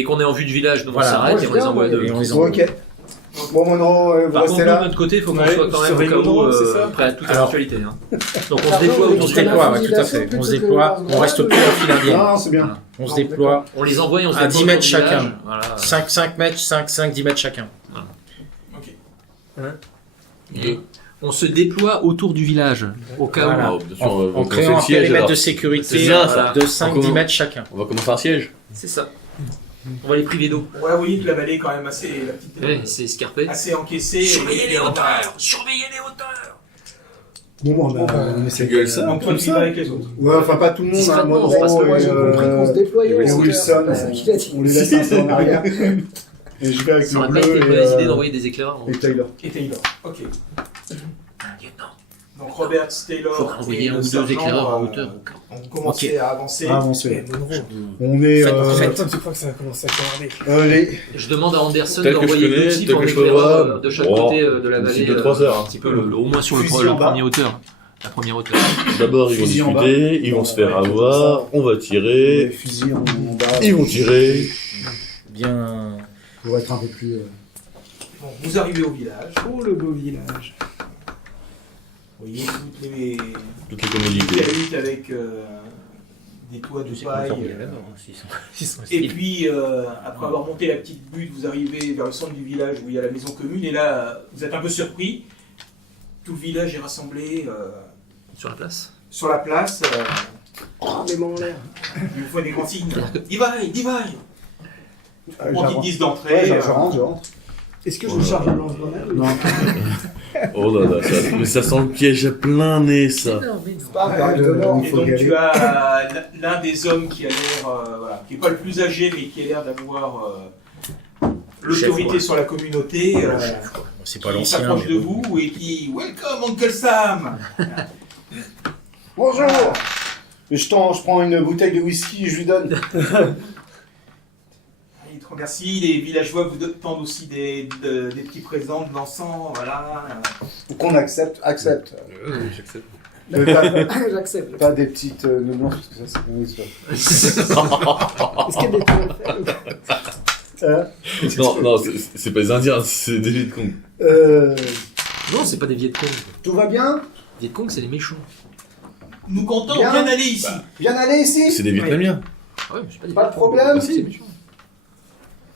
Dès qu'on est en vue du village, nous on Voilà. s'arrête Moi, et je on les viens, envoie moi, de et on les envoie. Ok. Bon, Monro, vous Par contre, restez nous, de là. notre côté, il faut qu'on Ouais, soit quand même au surveille cas le où drone, c'est ça prêt à toute Alors- éventualité. Hein. Donc on se Pardon, déploie on autour On du se déploie, village. ouais, tout à fait. On se déploie, on reste plus en fil indienne. Non, c'est bien. On se déploie On les envoie et on se à déploie 10 mètres autour du chacun. village. Voilà. 5 mètres, 5, 10 mètres chacun. Ok. Et on se déploie autour du village, au cas où. Voilà. Ah, bien sûr, En, on va en commencer créant le un siège, périmètre alors. de C'est sécurité bien, ça. de On 5-10 commence- mètres chacun. On va commencer un siège. C'est ça. On va les priver d'eau. Ouais, vous voyez que la vallée est quand même assez, la petite, Ouais, c'est escarpé. assez encaissée. Surveillez Et- les hauteurs. Surveillez les hauteurs. Bon, on essaie gueule ça. Donc toi, tu vis avec les autres. Ouais, enfin, pas tout le monde, hein. Discrètement, on se Monro passe le et, mois, J'ai compris qu'on se déployait. et en Wilson, hauteur. C'est ce qu'il a dit. on les laisse un peu en arrière. Et je vais avec Ça le aurait pas bleu été une et, mauvaise idée d'envoyer des éclaireurs. et Taylor. Et Taylor. Ok. Lieutenant, Donc Robert, Taylor faut envoyer et un le ou deux sergent, éclaireurs en hauteur. On commençait à avancer. À avancer. Et Monroe. On est... Attends, tu crois que ça va commencer à camarader. les... Je demande à Anderson Peut-être que je d'envoyer connais, deux types peut-être en que je peux éclaireur voir. de chaque Oh, côté de la d'ici vallée. 2-3 heures. Un petit peu, au moins sur le Fusil en bas. premier hauteur. La première hauteur. D'abord, ils vont Fusil en bas. discuter, ils vont se faire avoir, on va les tirer, fusils en bas. ils vont tirer. Bien. Pour être un peu plus... Bon, vous arrivez au village. Oh, le beau village. Vous voyez toutes les Toutes les commodités. cahutes avec des toits de paille. Et puis, après avoir monté la petite butte, vous arrivez vers le centre du village où il y a la maison commune. Et là, vous êtes un peu surpris. Tout le village est rassemblé Sur la place. sur la place. Oh, les mains en l'air. Il vous faut des grands signes. Divaille, divaille. Pour qu'ils j'avance. disent d'entrer. Ouais, je rentre, je rentre. Est-ce que je me charge un lance-grenade? Non, Oh là là, mais ça sent le piège à plein nez, ça. C'est pas Ouais, grave, de- dehors. il Et faut donc y aller. tu as l'un des hommes qui a l'air, voilà, qui n'est pas le plus âgé, mais qui a l'air d'avoir l'autorité Chef, sur la communauté, C'est pas qui l'ancien. s'approche mais de bon. vous et qui Welcome Uncle Sam. Bonjour. Je prends une bouteille de whisky et je lui donne. Il te remercie. Les villageois vous tendent aussi des petits présents, de l'encens, voilà. Qu'on accepte. J'accepte. Mais pas, J'accepte. pas des petites nounours, parce que ça, c'est Est-ce qu'il y a des trucs à faire? Non, non, c'est pas les Indiens, c'est des Vietcong. Non, c'est pas des Viet Cong. Tout va bien? Viet Cong, c'est les méchants. Nous comptons Bien. bien aller ici. Bien aller ici? C'est des Vietnamiens. Ah ouais, mais c'est pas des Pas de Viet Cong. problème. Si, c'est méchant.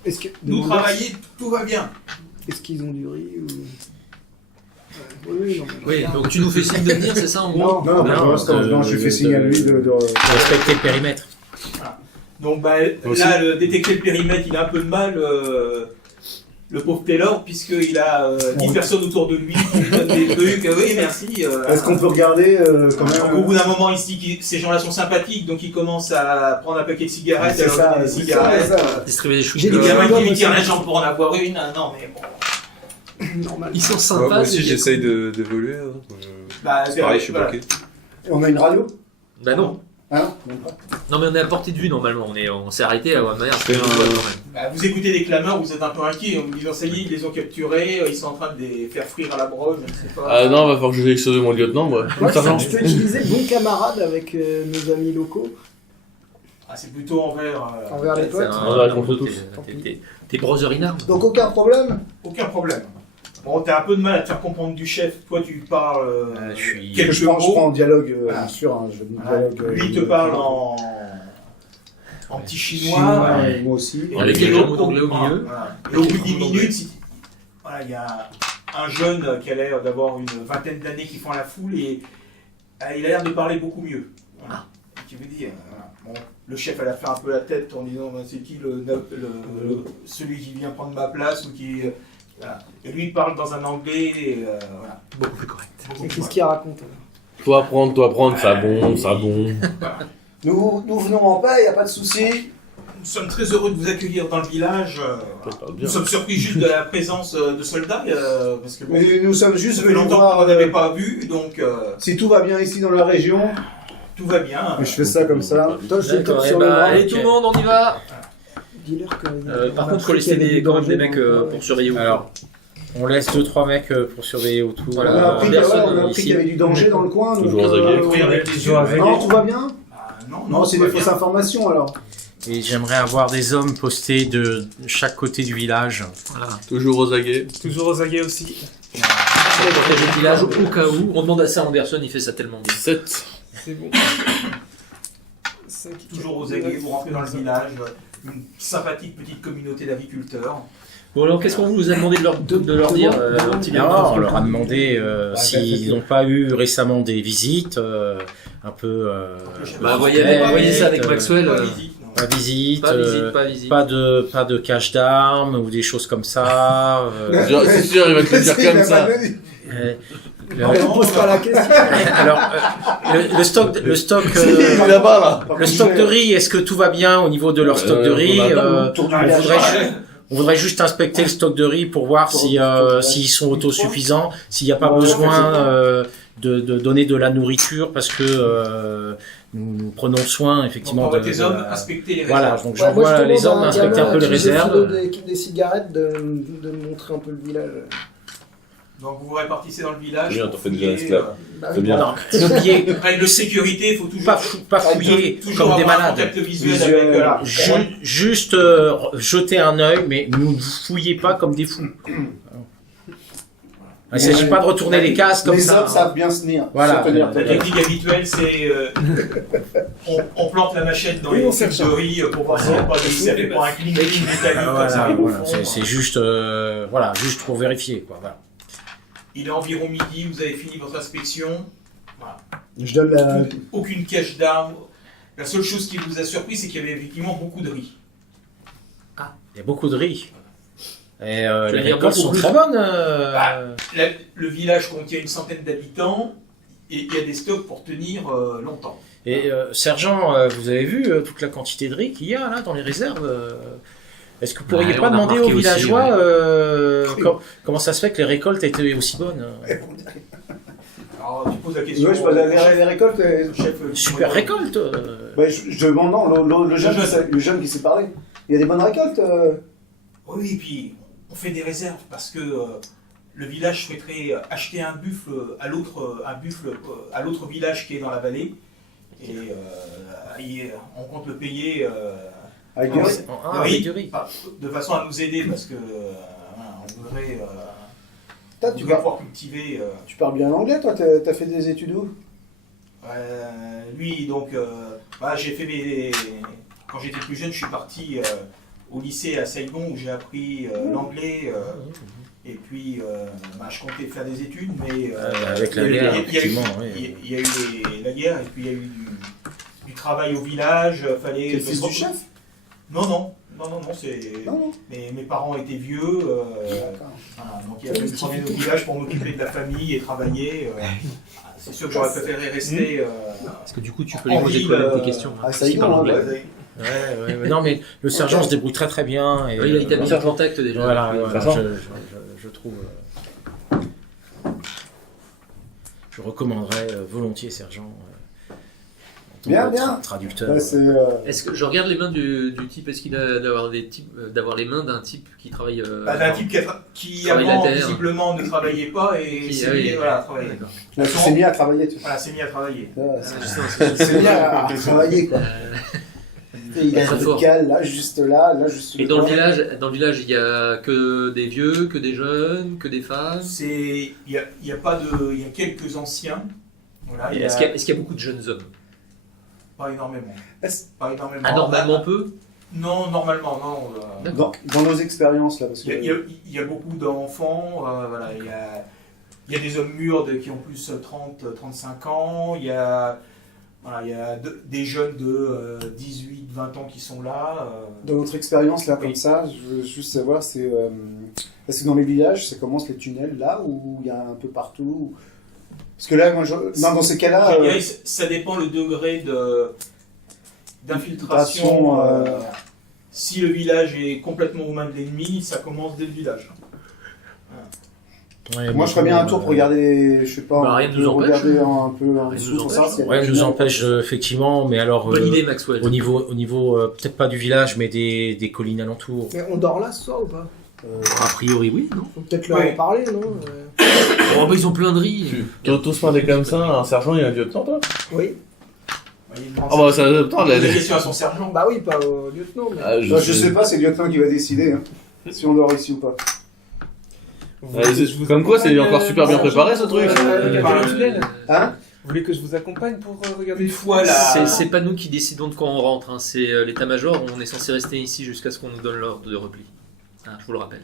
Est-ce que... Nous travaillons, tout va bien. Est-ce qu'ils ont du riz ou... Oui, non. Oui, donc tu nous fais signe de venir, c'est ça en gros? Non, Non, pour l'instant, non, je lui fais signe à lui de... Respecter le périmètre. Donc bah, Aussi. là, détecter le périmètre, il a un peu de mal, le pauvre Taylor, puisqu'il a 10 personnes autour de lui qui lui donnent des trucs. Oui, merci. Est-ce qu'on peut regarder quand Donc, au même? bout d'un moment, il se dit que ces gens-là sont sympathiques, donc il commence à prendre un paquet de cigarettes, C'est à leur ça, donner des c'est cigarettes. ça. Distribuer des J'ai Le des chewing-gums. gamin qui lui aussi. tire la jambe pour en avoir une, non mais bon. Normal. Ils sont Ouais, sympas. moi aussi ces Viet j'essaye Cong. d'évoluer. Hein. Bah, C'est pareil, je suis voilà. bloqué. On a une radio? Bah non. Ah non, pas. Non, mais on est à portée de vue normalement. On s'est arrêté à la manière. fais un- quand même. Bah, vous écoutez des clameurs, vous êtes un peu inquiets, en vous disant ça y est, ils les ont capturés, ils sont en train de les faire frire à la broche, je ne sais pas. Ah non, va falloir que je sélectionne mon lieutenant, moi. Ouais, Sergent. je peux utiliser bon camarade avec nos amis locaux. Ah, c'est plutôt envers. Envers les C'est potes. On va contre tous. T'es brother in arms. Donc aucun problème? Aucun problème. Bon, t'as un peu de mal à te faire comprendre du chef. Toi, tu parles je suis- quelques Je prends mots. en dialogue, Voilà. bien sûr. Hein, je Voilà. dialogue, Lui, il te parle en petit chinois. et moi aussi. Et Avec puis, les au- mots d'anglais au milieu. voilà. Et au bout de 10 minutes, voilà, il y a un jeune qui a l'air d'avoir une vingtaine d'années qui fend la foule et il a l'air de parler beaucoup mieux. Voilà. Tu veux dire, voilà. Bon, le chef elle a fait un peu la tête en disant ben, c'est qui celui qui vient prendre ma place ou qui. Voilà. Et lui il parle dans un anglais. Voilà. Beaucoup plus correct. Beaucoup Et plus qu'est-ce qu'il raconte alors? Toi prendre, ça bon, ça bon. Voilà. Nous venons en paix, y a pas de souci. Nous sommes très heureux de vous accueillir dans le village. Ça parle Nous bien. sommes surpris juste de la présence de soldats parce que bon, Mais nous sommes juste ça fait venus longtemps voir qu'on n'avait pas vu, donc si tout va bien ici dans la région. tout va bien. Je fais ça comme ça. Toi, je le tape D'accord, sur eh le ben, bras. allez tout le monde, on y va. Dis-leur que... Par contre, faut laisser quand même des mecs pour surveiller autour. Alors, on laisse 2-3 mecs pour surveiller autour. Voilà. On a appris Anderson, on a appris ici. qu'il y avait du danger dans le coin. Toujours donc, aux aguets. Faut y regarder les yeux. Toujours avec- Non, tout va bien? Ah, non, Non, c'est tout des va fausses bien. informations alors. Et j'aimerais avoir des hommes postés de chaque côté du village. Voilà. Toujours aux aguets. Toujours aux aguets aussi. Protéger le village au cas où. On demande à ça à Anderson, il fait ça tellement bien. 7. C'est bon. 5, Toujours aux aguets, vous rentrez dans le village, une sympathique petite communauté d'agriculteurs. Bon alors, qu'est-ce qu'on vous a demandé de leur dire un petit bien Alors, on leur a demandé s'ils n'ont pas eu récemment des visites, un peu... Bah, voyez ça avec Maxwell. Pas visite, non. Pas visite, Pas visite. pas de cache d'armes ou des choses comme ça. C'est sûr, il va te le dire comme ça. On pose pas la question. Alors, le stock, Il est là-bas, là. le stock de riz, est-ce que tout va bien au niveau de leur stock de riz? On voudrait juste inspecter le stock de riz pour voir si s'ils sont autosuffisants, s'il n'y a pas besoin de donner de la nourriture parce que nous prenons soin effectivement Donc, tes hommes inspecter les réserves. Voilà, donc j'envoie les hommes inspecter un peu les réserves. Des cigarettes, de montrer un peu le village. Donc vous vous répartissez dans le village. Oui, on t'en pour fait déjà fouiller, esclave. Bah, C'est bien. Non, fouiller, Règle de sécurité, il faut toujours pas fouiller toujours comme des avoir un malades. contact visuel avec voilà. Juste jeter un œil, mais ne fouillez pas comme des fous. Il ne s'agit pas de retourner les cases comme les ça. hommes savent bien se tenir. Voilà. se tenir. La technique habituelle, c'est on plante la machette dans Oui, les on sait cubes de riz pour voir s'il n'y a pas de si ça fait pas un clean métallique comme ça. Voilà, c'est juste, juste pour vérifier, quoi. Voilà. Il est environ midi, vous avez fini votre inspection. Voilà. Je donne la. Aucune cache d'armes. La seule chose qui vous a surpris, c'est qu'il y avait effectivement beaucoup de riz. Il y a beaucoup de riz. Et veux les dire récoltes beaucoup sont plus. très bonnes. Le village contient une centaine d'habitants et il y a des stocks pour tenir longtemps. Et sergent, vous avez vu toute la quantité de riz qu'il y a là dans les réserves Est-ce que vous pourriez Ouais, pas on a demander aux remarqué aussi, villageois comment ça se fait que les récoltes étaient aussi bonnes Alors tu poses la question. Ouais, je pose les récoltes. Chef, Super récolte Bah, je demande non, le jeune qui s'est parlé. Il y a des bonnes récoltes. Oui, et puis on fait des réserves parce que le village souhaiterait acheter un buffle à l'autre village qui est dans la vallée. Et on compte le payer Avec du riz. avec du riz. de façon à nous aider parce que on voudrait Tu pouvoir cultiver. Tu parles bien anglais, toi. T'as fait des études où? Lui, donc, j'ai fait quand j'étais plus jeune, je suis parti au lycée à Saigon où j'ai appris l'anglais. Et puis, je comptais faire des études, mais Avec la guerre, effectivement. il y a eu la guerre et puis il y a eu du travail au village. Fallait. T'es le fils du chef? Non, c'est. Non. Mes parents étaient vieux, donc il a fallu travailler au village pour m'occuper de la famille et travailler. C'est sûr que j'aurais préféré rester. Parce que du coup, tu peux les poser toi-même tes questions. Ah, ça s'ils y est, parlent non, anglais. Ouais. Non, mais le sergent se débrouille très très bien. Et, Oui, il a établi un contact déjà. Voilà, Sergent. je trouve. Je recommanderais volontiers sergent. En tant Bien, que bien. Traducteur. Bah, c'est. Est-ce que je regarde les mains du type? Est-ce qu'il a d'avoir les mains d'un type qui travaille D'un type qui travaille avant la terre. visiblement ne travaillait pas et Qui- s'est ah oui. mis à travailler. D'accord. Là, tu t'es mis à travailler. Voilà, s'est mis à travailler. C'est mis à travailler, quoi. Il a Très un fort. cal, là, juste là, juste. Et dans le village, il y a que des vieux, que des jeunes, que des femmes. Il y a quelques anciens. Voilà, il y a Est-ce qu'il y a beaucoup de jeunes hommes? pas énormément. Pas énormément. Anormalement peu? Non, normalement, non. Dans nos expériences, là, parce que. Il y a beaucoup d'enfants, voilà, il y a des hommes mûrs qui ont plus 30-35 ans, il y a des jeunes de 18-20 ans qui sont là. Dans notre expérience, là, Oui. comme ça, je veux juste savoir, c'est. Parce que dans les villages, ça commence les tunnels, là, où il y a un peu partout. Parce que là, moi, dans ces cas-là. Je dirais que ça dépend le degré d'infiltration. Si le village est complètement aux mains de l'ennemi, ça commence dès le village. Moi, je ferais bien un tour pour regarder, je sais pas, Bah, rien ne nous empêche. regarder un peu en Rien dessous nous pour savoir empêche. s'il y a Ouais, des nous tunnels. empêche effectivement, mais alors Bonne idée, Maxwell. au niveau peut-être pas du village, mais des collines alentours. Mais on dort là ce soir ou pas? A priori, oui, non? Faut peut-être leur Ouais. en parler, non? Oh, bah, ils ont plein de riz. Tous parler comme ça, un sergent et un lieutenant, toi? Oui. Il demande Oh bah ça, putain, la question à son sergent. Bah oui, pas au lieutenant, mais... Ah, Je sais pas, c'est le lieutenant qui va décider hein, si on dort ici ou pas. Comme quoi, c'est encore super bien préparé, ce truc. Regarder le tunnel. Hein? Vous voulez que je vous accompagne pour regarder Une le fois tunnel la... C'est pas nous qui décidons de quand on rentre, hein. C'est l'état-major. On est censé rester ici jusqu'à ce qu'on nous donne l'ordre de repli. Je vous le rappelle.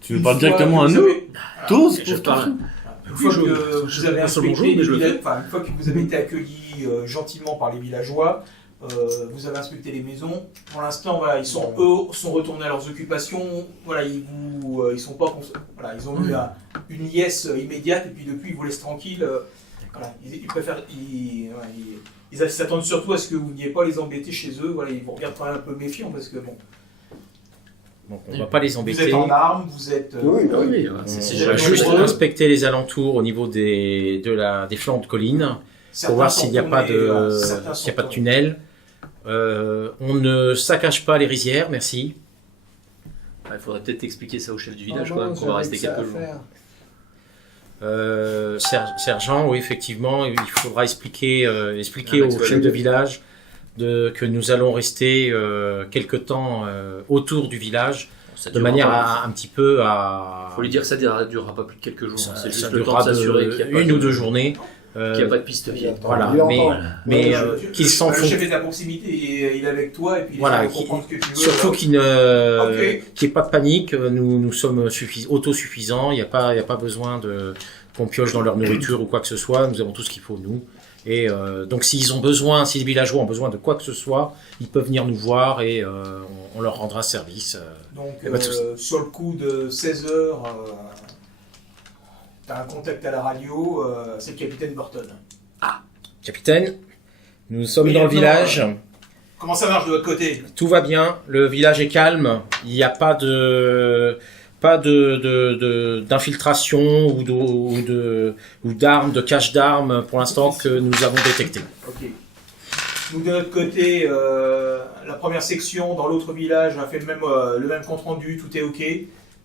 Tu nous parles directement à nous tous Je parle. Une fois que vous avez pas seulement inspecté jour, mais les je le villages- enfin, une fois que vous avez été accueillis gentiment par les villageois, vous avez inspecté les maisons. Pour l'instant, voilà, eux sont retournés à leurs occupations. Voilà, ils sont pas, voilà, ils ont eu une liesse immédiate et puis depuis ils vous laissent tranquille. Voilà, ils préfèrent, ils s'attendent surtout à ce que vous n'ayez pas les embêter chez eux. Voilà, ils vous regardent quand même un peu méfiants parce que bon, Donc on va pas les vous embêter. êtes en armes, vous êtes. Oui, Ah oui, On c'est va jamais juste dangereux. inspecter les alentours au niveau des flancs de collines pour voir s'il n'y a pas de tunnel. On ne saccage pas les rizières, merci. Il faudrait peut-être expliquer ça au chef du village Ah quand non, même, qu'on va j'avais rester que ça à quelques jours. faire. Sergent, oui, effectivement, il faudra expliquer Ah, au tu vas chef le de dire. village que nous allons rester quelque temps autour du village, Ça de durera manière pas. un petit peu à... Faut lui dire que ça durera pas plus de quelques jours. Ça, C'est ça juste le temps durera de s'assurer qu'il n'y a pas une ou deux journées. qu'il y a pas de piste vide. Voilà, Il est en mais, temps. mais Le qu'ils s'en le font. chef est à proximité, il est avec toi et puis il Voilà, essaie de comprendre ce que tu veux. Surtout alors. qu'il n'y Ok. ait pas de panique, nous sommes autosuffisants, il n'y a pas besoin qu'on pioche dans leur nourriture ou quoi que ce soit, nous avons tout ce qu'il faut nous. Et donc si les villageois ont besoin de quoi que ce soit, ils peuvent venir nous voir et on leur rendra service. Donc, Y a pas de souci. sur le coup de 16 heures, tu as un contact à la radio, c'est le capitaine Burton. Capitaine, nous sommes Oui, dans le lieutenant, village, Comment ça marche de votre côté? tout va bien, le village est calme, il n'y a pas d'infiltration ou d'armes, de cache d'armes pour l'instant que nous avons détecté. Ok. Nous, de notre côté, la première section dans l'autre village a fait le même compte rendu, tout est ok.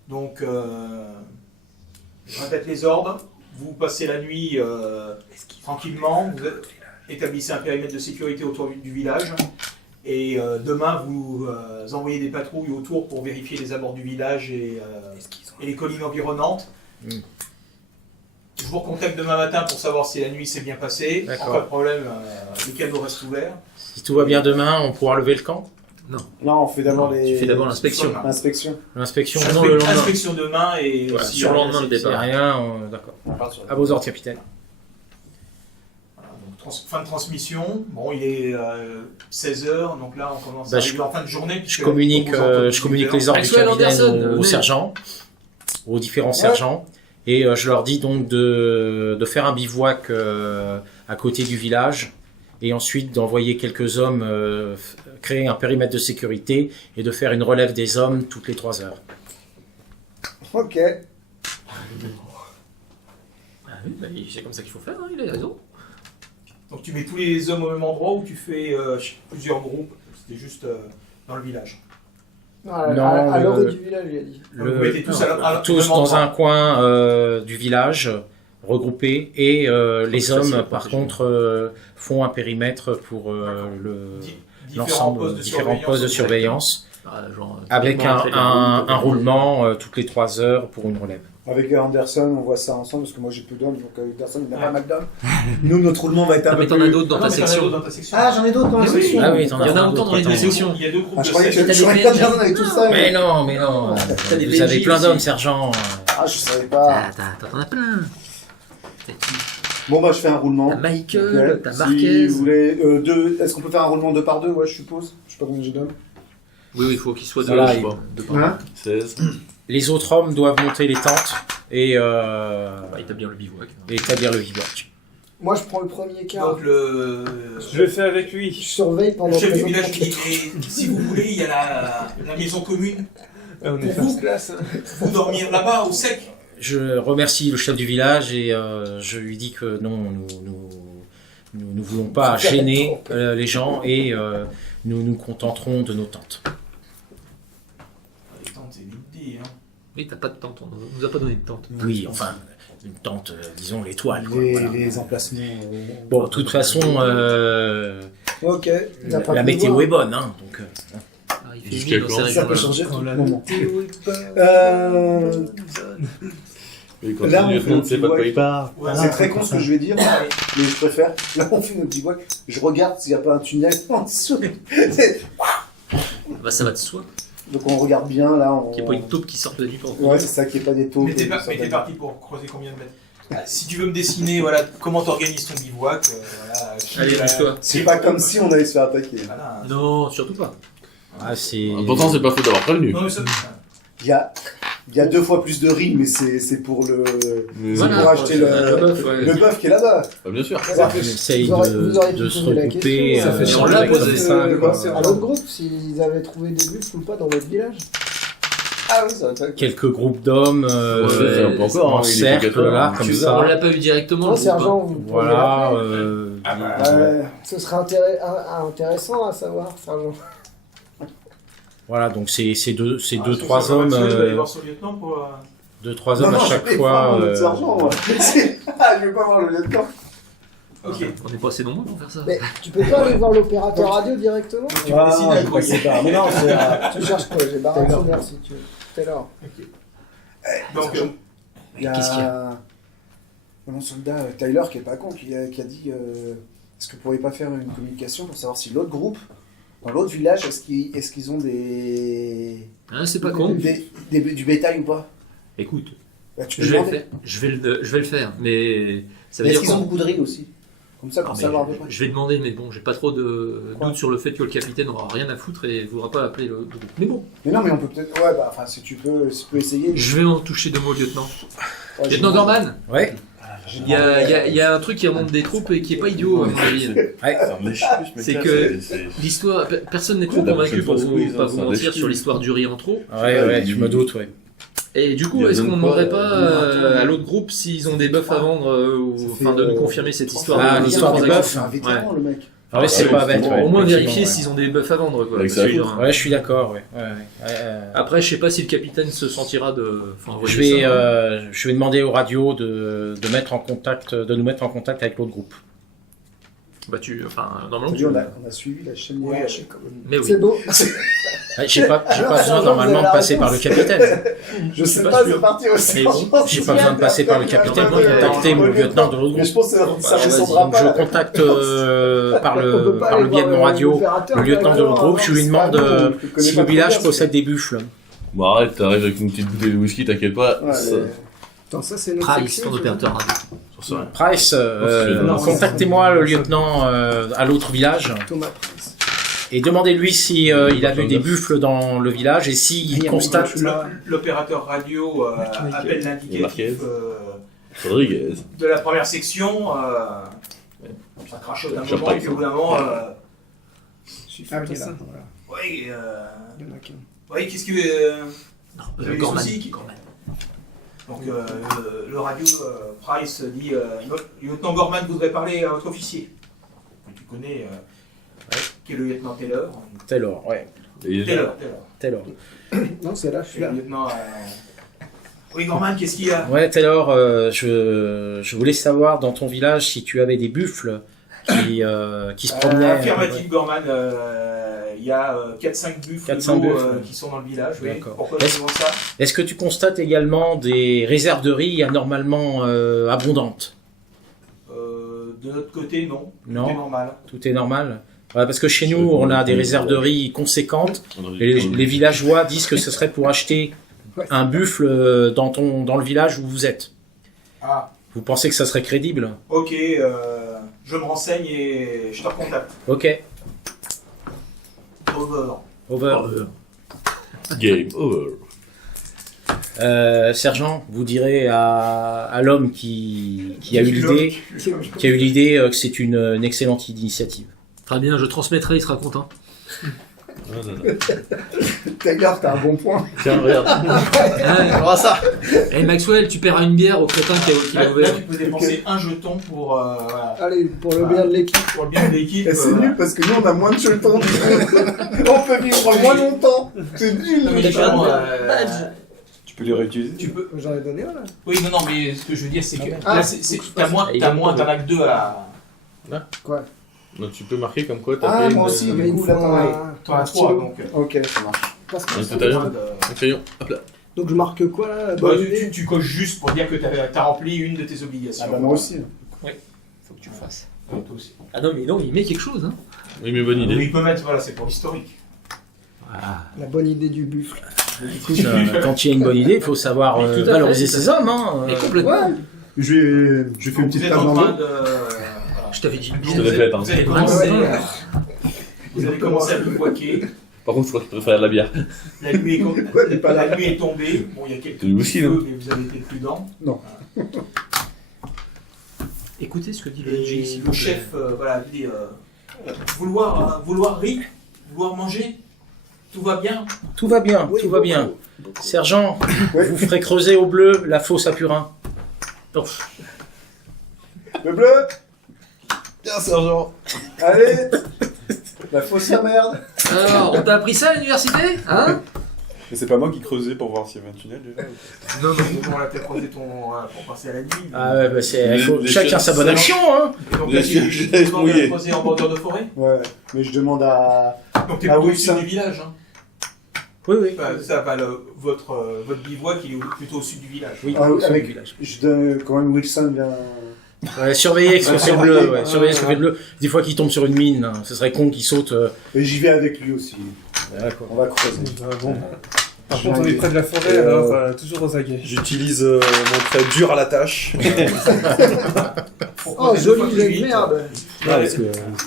Donc, je répète les ordres. Vous passez la nuit tranquillement. Vous établissez un périmètre de sécurité autour du village. Et demain, vous envoyez des patrouilles autour pour vérifier les abords du village et les collines environnantes. Mm. Je vous recontacte demain matin pour savoir si la nuit s'est bien passée. En D'accord. cas de problème, le canot reste ouvert. Si tout va bien demain, on pourra lever le camp. Non, on fait d'abord Tu fais d'abord l'inspection. l'inspection. L'inspection, Non, le lendemain. Inspection demain et Voilà, si sur le rien, lendemain, le c'est- s'il n'y a départ. rien, d'accord. À vos ordres, capitaine. Voilà, donc, fin de transmission. Bon, il est 16h, donc là on commence Bah, à arriver en fin de journée. Je communique les ordres du Maxwell capitaine Anderson, aux venez. sergents, aux différents sergents, et je leur dis donc de faire un bivouac à côté du village, et ensuite d'envoyer quelques hommes créer un périmètre de sécurité et de faire une relève des hommes toutes les 3 heures. Ok. Ah oui, c'est comme ça qu'il faut faire, hein, il a raison. Donc tu mets tous les hommes au même endroit ou tu fais plusieurs groupes. C'était juste dans le village. Non, à Non, l'orée du village, il a dit. Donc, vous mettez tous au Tous même dans endroit. un coin du village, regroupés, et les c'est hommes, facile à par protéger. contre, font un périmètre pour l'ensemble, différents postes de surveillance, Ah, genre, avec typiquement, après les un groupes, roulement toutes les 3 heures pour une relève. Avec Anderson, on voit ça ensemble, parce que moi j'ai peu d'hommes, donc Anderson il n'a pas mal d'hommes. Nous, notre roulement va être un Ah, peu mais t'en as plus... d'autres dans Ah, ta non, mais t'en as section. d'autres dans ta section. Ah, j'en ai d'autres dans la Mais oui. section. Ah oui, t'en as Il y en a d'autres, autant dans les t'en as deux d'autres. sections. Il y a deux groupes Ah, de je croyais sept. que je croyais pas bien avec tout ça. Mais non, T'as des vous avez PNJ plein aussi. d'hommes, sergent. Ah, je savais pas. T'en as plein. Bon, bah, je fais un roulement. T'as Michael, Ok. t'as Si Marquez. vous voulez, est-ce qu'on peut faire un roulement 2 par 2, ouais, je suppose. Je sais pas combien j'ai d'hommes. Oui, il faut qu'il soit deux, Voilà, je sais pas. Deux par Hein 16. Les autres hommes doivent monter les tentes et établir le bivouac. établir le bivouac. Moi, je prends le premier quart. Donc le Je le fais avec lui. Je surveille le pendant chef que du les village autres dit et si vous voulez, il y a la maison commune. On est Pour vous. first class. Vous dormir là-bas au sec. Je remercie le chef du village et je lui dis que non, nous ne voulons pas gêner les gens et nous nous contenterons de nos tentes. Les tentes, c'est vite dit, hein. Mais t'as pas de tente, on nous a pas donné de tente. Oui, enfin, une tente, disons l'étoile. quoi, Les, voilà. les emplacements. Bon, de toute façon, Ok. la météo est bonne, hein, donc. Ah, il fait Jusqu'à humide dans quand ces Ça peut régions-là. changer à tout Quand la moment. météo est pas... Et quand Là, le on lieutenant ne fait sait le pas de quoi petit il parle. Ouais, C'est très con ce que je vais dire, mais je préfère. Là, on fait notre bivouac. Je regarde s'il n'y a pas un tunnel en dessous. Bah, ça va de soi. Donc on regarde bien là. On... Qu'il n'y ait pas une taupe qui sorte de nuit pour Ouais, c'est ça, qu'il n'y ait pas des taux. Mais t'es parti pour creuser combien de mètres? Si tu veux me dessiner, voilà, comment t'organises ton bivouac, voilà, Allez, amuse-toi. C'est pas comme si on allait se faire attaquer. Voilà. Non, surtout pas. Ah, c'est. Pourtant, c'est pas faute d'avoir prévenu. Non, mais ça... Il y a 2 fois plus de riz, mais c'est pour le. Mais- Voilà. pour acheter le bœuf, ouais. Le bœuf qui est là-bas. Ah, bien sûr. Ça On fait- essaye vous aurez pu de se poser la regrouper. question, ça fait Et on changer l'a la posé. question de à quoi l'autre groupe s'ils avaient trouvé des buffles ou pas dans votre village. Ah oui, ça va être. Quelques groupes d'hommes c'est un peu encore, en hein, il est cercle obligatoire, là, hein. comme On ça. l'a pas eu directement. Non, le groupe, sergent, hein. vous pourriez Voilà. l'appeler. Ouais. Ce serait intéressant à savoir, sergent. Voilà, donc c'est deux, Ah, trois ça va, hommes, parce que je vais aller voir son lieutenant pour... deux, trois hommes à chaque je vais fois. pas voir notre sergent, moi. Ah, je vais pas voir le lieutenant. Ok. On est pas assez nombreux pour faire ça. Mais tu peux pas aller voir l'opérateur radio directement? Tu me dessines à quoi Mais non, c'est. Tu cherches quoi? J'ai barré le sonore si tu veux. Taylor. Donc, Il y a Qu'est-ce qu'il y mon soldat Tyler qui est pas con, qui a dit est-ce que vous pourriez pas faire une communication pour savoir si l'autre groupe, dans l'autre village, est-ce qu'ils ont des. Hein, c'est pas con. Du bétail ou pas? Écoute, Bah, tu peux je vais le demander. faire. Je vais le faire, mais ça veut Mais est-ce dire qu'ils ont qu'on- beaucoup de riz aussi? Comme ça, Ah, pour mais savoir à peu près. je vais demander, mais bon, j'ai pas trop de Quoi doute sur le fait que le capitaine n'aura rien à foutre et ne voudra pas appeler le groupe. Mais bon, Mais non, mais on peut peut-être. Ouais, bah, enfin, si tu peux essayer. je vais en toucher 2 mots, lieutenant. Ouais, Lieutenant j'ai- Gorman, Ouais. il y a un truc qui remonte des troupes et qui est pas idiot, à mon avis. C'est que l'histoire, personne n'est trop C'est la convaincu prochaine pour fois, vous, pas c'est vous un mentir lèche-cul. sur l'histoire du riz en trop. Ouais, je me doute, ouais. Et du Il coup, y a est-ce qu'on même ne demanderait pas, pas à l'autre groupe s'ils ont des bœufs à vendre ou Ça fait, enfin de nous confirmer cette histoire Ah, de- l'histoire des bœufs. C'est un vétéran, le mec. Ah ouais, c'est ouais, pas bête. effectivement, Ouais, Au moins effectivement, vérifier ouais. s'ils ont des bœufs à vendre, quoi. Avec Parce ça, que, Ouais, je suis d'accord, ouais. Après, je sais pas si le capitaine se sentira de. Enfin, envoyer Je vais, ça. je vais demander aux radios de nous mettre en contact avec l'autre groupe. Bah, enfin, normalement, Aujourd'hui, on a suivi la chaîne Ouais. hiérarchique, quand même. Mais oui. C'est beau. Ouais, j'ai pas besoin sergent, normalement vous de avez passer la par le réponse. capitaine. Je sais pas pas, sûr. c'est parti aussi. Mais bon, J'ai pas besoin de passer par le capitaine pour contacter mon lieutenant de l'autre Mais groupe. je pense que ça vas-y, descendra Donc pas. je là. contacte par On peut le pas par aller le biais de voir mon radio l'opérateur le lieutenant de directement l'autre groupe. avant, Je lui c'est demande pas bon, je connais si pas le village trop bien, possède des buffles. Bon, arrête, t'arrives avec une petite bouteille de whisky, t'inquiète pas. Ouais, ça- mais- Attends, ça c'est notre Price, section, ton ça. opérateur radio. sur ça. Price, Non, contactez-moi le lieutenant à l'autre village Thomas Price. et demandez-lui si il a vu des buffles dans le village et s'il constate. l'opérateur radio appelle Marquez. l'indicatif Rodriguez. de la première section. Ça crachote un Je moment, et puis au bout d'un moment... Ah, ok, là, voilà. oui, Il y en a qu'un. oui, qu'est-ce que... Non, Vous avez des Gorman. soucis Gorman. Donc le radio Price dit lieutenant Gorman voudrait parler à votre officier que tu connais, qui est le lieutenant Taylor. Taylor, ouais. Et Taylor. Non, c'est là, je suis Le là. lieutenant. Oui Gorman, qu'est-ce qu'il y a? Ouais, Taylor, je voulais savoir dans ton village si tu avais des buffles qui se promenaient. Affirmatif Gorman, il y a 4-5 buffles 4-5 d'eau, buffles. qui sont dans le village. Oui. D'accord. Pourquoi tu demandes ça? Est-ce que tu constates également des réserves de riz anormalement abondantes? De notre côté, non. Non. C'est normal. Tout est normal? Ouais, parce que chez nous, on a des réserves de riz conséquentes. Et les villageois disent que ce serait pour acheter un buffle dans le village où vous êtes. Ah, Vous pensez que ça serait crédible? ok, je me renseigne et je te recontacte. Ok. Over. Over. Game over. Sergent, vous direz à l'homme qui a eu l'idée que c'est une excellente initiative. Très bien, je transmettrai, il sera content. Taylor, t'as un bon point. Tiens, regarde. Ah, ça. Et Maxwell, tu paieras une bière au crétin qui l'a Là, ouvert. tu peux dépenser un jeton pour, voilà, Allez, pour le bien de l'équipe. pour le bien de l'équipe. Et c'est nul parce que nous, on a moins de jetons. On peut vivre moins longtemps. C'est nul. Non, mais le justement, chat. peux les réutiliser. Tu peux. J'en ai donné un là. Oui, non, mais ce que je veux dire, c'est que Ah, là, t'en as que 2 à la. Quoi? Donc tu peux marquer comme quoi t'as Ah, fait moi une- aussi, Mais du il coup, faut là, pareil. T'en as 3, donc. Ok, ça marche. Parce que- Un ça crayon. demande, Un crayon. Hop là. Donc je marque quoi là? Bah, Bonne idée. tu coches juste pour dire que t'as rempli une de tes obligations. Ah bah moi aussi. Faut que tu le fasses. Ouais, toi aussi. Ah non, mais non, il met quelque chose, hein. Oui, mais bonne Mais idée. il peut mettre, voilà, c'est pour l'historique. La bonne idée du buffle. Écoute, quand il y a une bonne idée, il faut savoir Mais tout à fait, valoriser tout à ses hommes. Hein. Et complètement. Ouais. Je vais faire une Vous petite êtes table en dans train l'eau. de. Voilà. Je t'avais dit une Je te l'ai fait, hein. Vous allez Ah, commencer, ouais. vous allez commencer à bivouaquer. Par contre, je crois que je préfère la bière. La nuit est, Ouais, mais pas là. la nuit est tombée. Bon, il y a quelques C'est du whisky, non feux, mais vous avez été prudents. Écoutez ce que dit le Et NG ici. le chef, voilà, dit vouloir rire, vouloir manger, tout va bien. Tout va bien, Oui, tout va bien. Sergent, Ouais. vous ferez creuser au bleu la fosse à Purin. Oh, Le bleu. Bien, sergent. Allez. La fausse à merde. Alors, on t'a appris ça à l'université? Hein? Mais c'est pas moi qui creusais pour voir s'il y avait un tunnel déjà. Non, non, on l'a peut-être creusé pour passer à la nuit. Ah ouais, bah c'est, il faut Les chacun sa bonne action. Hein. Et donc Les là, tu chiens demandes de la mouillés. creuser en bordure de forêt. Ouais, mais je demande à. Donc t'es Ah plutôt oui, au sud ça. du village. Hein. Oui, oui. Ça va, votre bivouac, il est plutôt au sud du village. Oui, Ah, au sud avec- du village. Je donne quand même Wilson vient. Ouais, surveillez ce que fait le surveiller. bleu. Ouais, surveillez ce que fait le bleu. Des fois qu'il tombe sur une mine, hein, ce serait con qu'il saute. Et j'y vais avec lui aussi. D'accord. On va creuser. Ah, bon. Par contre, on est près de la forêt, alors toujours aux aguets. J'utilise mon trait dur à la tâche. Oh, joli jet de merde. Parce que,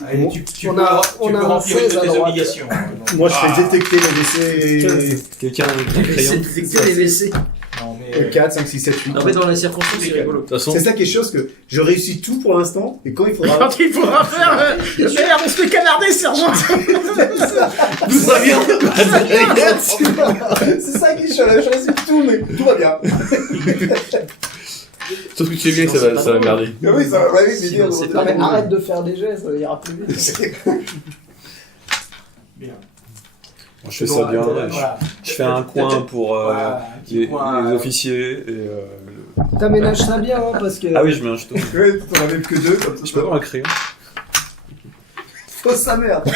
Allez, tu On peux, a- tu on peux a un remplir une 16 de à tes droite. obligations. Moi, je fais détecter les WC. quelqu'un avec un crayon. Détecter les WC. Non, mais, 4, 5, 6, 7, 8. Non, mais dans les circonstances, c'est rigolo. De toute façon, C'est ça qui est chiant, parce que je réussis tout pour l'instant, et quand il faudra. Quand il faudra faire. Merde, on se fait canarder, sergent. Tout va bien. C'est ça qui est chiant, je réussis tout, mais tout va bien. tout ce que tu fais, ça va merder. Mais oui, ça va aller, mais bien. C'est Non mais arrête de faire des gestes, ça ira plus vite. bien. Moi, je fais ça bien. Voilà. Je fais un coin pour Voilà, un petit les coin, officiers. Et, T'aménages ça bien, hein, parce que... Ah oui, je mets un jeton. Ouais, t'en as même que 2, comme ça. Je peux avoir un crayon. Fausse sa merde.